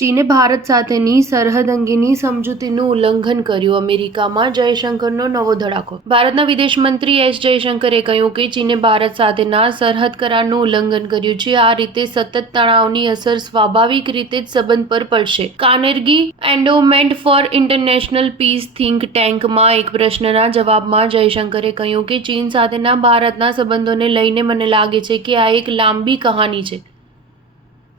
ચીને ભારત સાથેની સરહદ અંગેની સમજૂતીનું ઉલ્લંઘન કર્યું. અમેરિકામાં જયશંકરનો નવો ધડાકો. ભારતના વિદેશ મંત્રી એસ જયશંકરે કહ્યું કે ચીને ભારત સાથેના સરહદ કરારનું ઉલ્લંઘન કર્યું છે. આ રીતે સતત તણાવની અસર સ્વાભાવિક રીતે જ સંબંધ પર પડશે. Carnegie endowment for international peace think ટેન્કમાં એક પ્રશ્નના જવાબમાં જયશંકરે કહ્યું કે ચીન સાથેના ભારતના સંબંધોને લઈને મને લાગે છે કે આ એક લાંબી કહાની છે,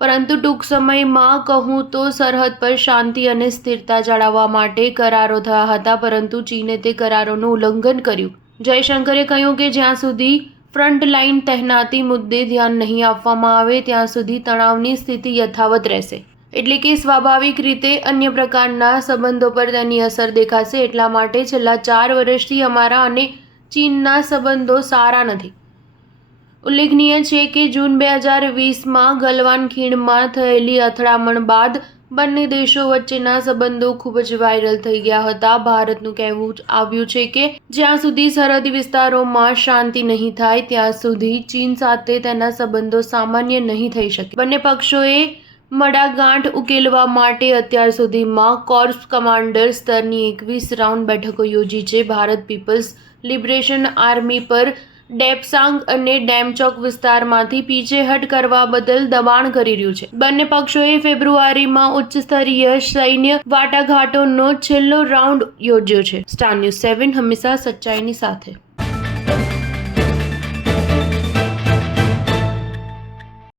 પરંતુ ટૂંક સમયમાં કહું તો સરહદ પર શાંતિ અને સ્થિરતા જાળવવા માટે કરારો થયા હતા, પરંતુ ચીને તે કરારોનું ઉલ્લંઘન કર્યું. જયશંકરે કહ્યું કે જ્યાં સુધી ફ્રન્ટલાઇન તહેનાતી મુદ્દે ધ્યાન નહીં આપવામાં આવે ત્યાં સુધી તણાવની સ્થિતિ યથાવત રહેશે. એટલે કે સ્વાભાવિક રીતે અન્ય પ્રકારના સંબંધો પર તેની અસર દેખાશે. એટલા માટે છેલ્લા 4 વર્ષથી અમારા અને ચીનના સંબંધો સારા નથી. ઉલ્લેખનીય છે કે જૂન 2020માં ગલવાન ખીણમાં થયેલી અથડામણ બાદ બંને દેશો વચ્ચેના સંબંધો ખૂબ જ વાયરલ થઈ ગયા હતા. ભારતનું કહેવું આવ્યું છે કે જ્યાં સુધી સરહદી વિસ્તારોમાં શાંતિ નહીં થાય ત્યાં સુધી ચીન સાથે તેના સંબંધો સામાન્ય નહીં થઈ શકે. બંને પક્ષોએ મડાગાંઠ ઉકેલવા માટે અત્યાર સુધીમાં કોર્પ્સ કમાન્ડર સ્તરની 21 રાઉન્ડ બેઠકો યોજી છે. ભારત પીપલ્સ લિબરેશન આર્મી પર ડેપસાંગ અને ડેમચોક વિસ્તારમાંથી પીછેહટ કરવા બદલ દબાણ કરી રહ્યું છે. બંને પક્ષોએ ફેબ્રુઆરીમાં ઉચ્ચ સ્તરીય સૈન્ય વાટાઘાટોનો છેલ્લો રાઉન્ડ યોજ્યો છે. સ્ટાર ન્યૂઝ 7 હંમેશા સચ્ચાઈની સાથે.